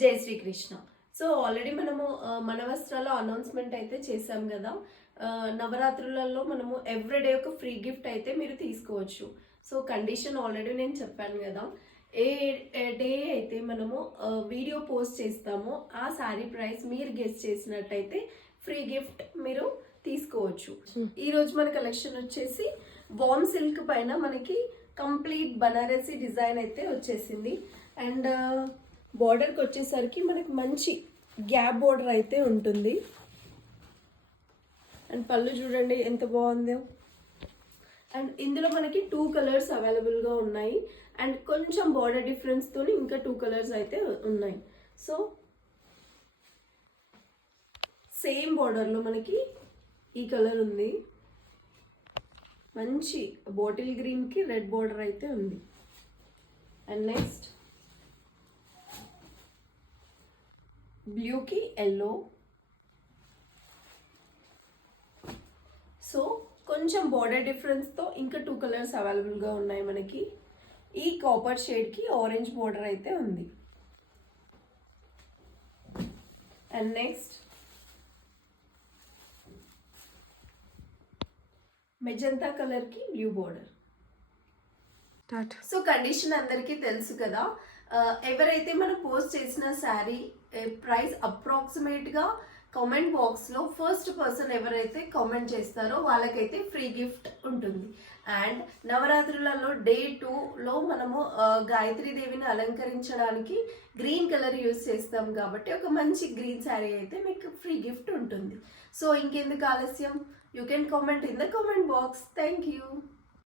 జై Srikrishna. So already మనము మన వస్త్రాల అనౌన్స్మెంట్ అయితే చేసాం కదా. నవరాత్రులలో మనము ఎవ్రీడే ఒక ఫ్రీ గిఫ్ట్ అయితే మీరు తీసుకోవచ్చు. సో కండిషన్ ఆల్రెడీ నేను చెప్పాను కదా. ఏ డే అయితే మనము వీడియో పోస్ట్ చేస్తామో ఆ శారీ ప్రైస్ మీరు గెస్ చేసినట్టయితే ఫ్రీ గిఫ్ట్ మీరు తీసుకోవచ్చు. ఈ రోజు మన కలెక్షన్ వచ్చేసి వామ్ సిల్క్ పైన మనకి కంప్లీట్ బనారసి డిజైన్ అయితే వచ్చేసింది. అండ్ బార్డర్కి వచ్చేసరికి మనకి మంచి గ్యాప్ బార్డర్ అయితే ఉంటుంది. అండ్ పళ్ళు చూడండి ఎంత బాగుందో. అండ్ ఇందులో మనకి 2 కలర్స్ అవైలబుల్గా ఉన్నాయి. అండ్ కొంచెం బార్డర్ డిఫరెన్స్తో ఇంకా 2 కలర్స్ అయితే ఉన్నాయి. సో సేమ్ బార్డర్లో మనకి ఈ కలర్ ఉంది. మంచి బాటిల్ గ్రీన్కి రెడ్ బార్డర్ అయితే ఉంది. అండ్ నెక్స్ట్ బ్లూకి ఎల్లో. సో కొంచెం బార్డర్ డిఫరెన్స్తో ఇంకా 2 కలర్స్ అవైలబుల్గా ఉన్నాయి మనకి. ఈ కాపర్ షేడ్కి ఆరెంజ్ బార్డర్ అయితే ఉంది. అండ్ నెక్స్ట్ మెజంతా కలర్కి బ్లూ బార్డర్. సో కండిషన్ అందరికీ తెలుసు కదా. ఎవరైతే మనం పోస్ట్ చేసిన శారీ ప్రైస్ అప్రాక్సిమేట్గా కామెంట్ బాక్స్లో ఫస్ట్ పర్సన్ ఎవరైతే కామెంట్ చేస్తారో వాళ్ళకైతే ఫ్రీ గిఫ్ట్ ఉంటుంది. అండ్ నవరాత్రులలో డే 2లో మనము గాయత్రీ దేవిని అలంకరించడానికి గ్రీన్ కలర్ యూజ్ చేస్తాం కాబట్టి ఒక మంచి గ్రీన్ శారీ అయితే మీకు ఫ్రీ గిఫ్ట్ ఉంటుంది. సో ఇంకెందుకు ఆలస్యం, you can comment in the comment box. Thank you.